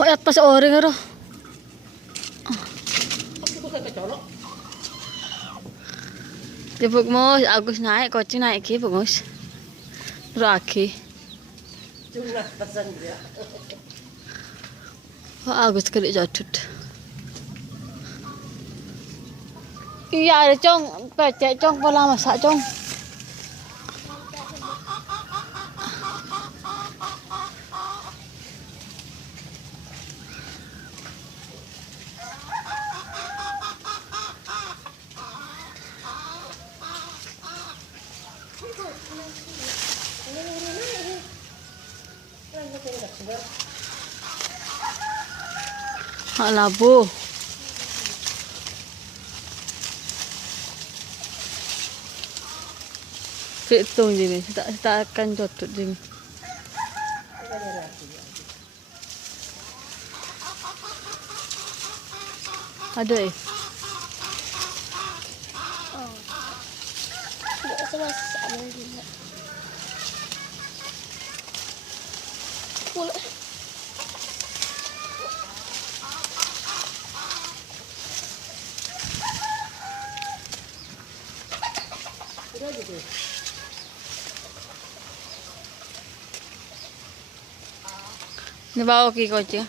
Kok atas orang ero. Dia Bukmus, Agus naik, kucing naik ki Bukmus. Raki. Jumlah pesan dia. Wah, Agus kali jatuh. Iya ada cong, pecek cong, pola masak cong. Hak labu. Hitung ini, tak akan jatuh ini. Ada Ini bawa ki kucing.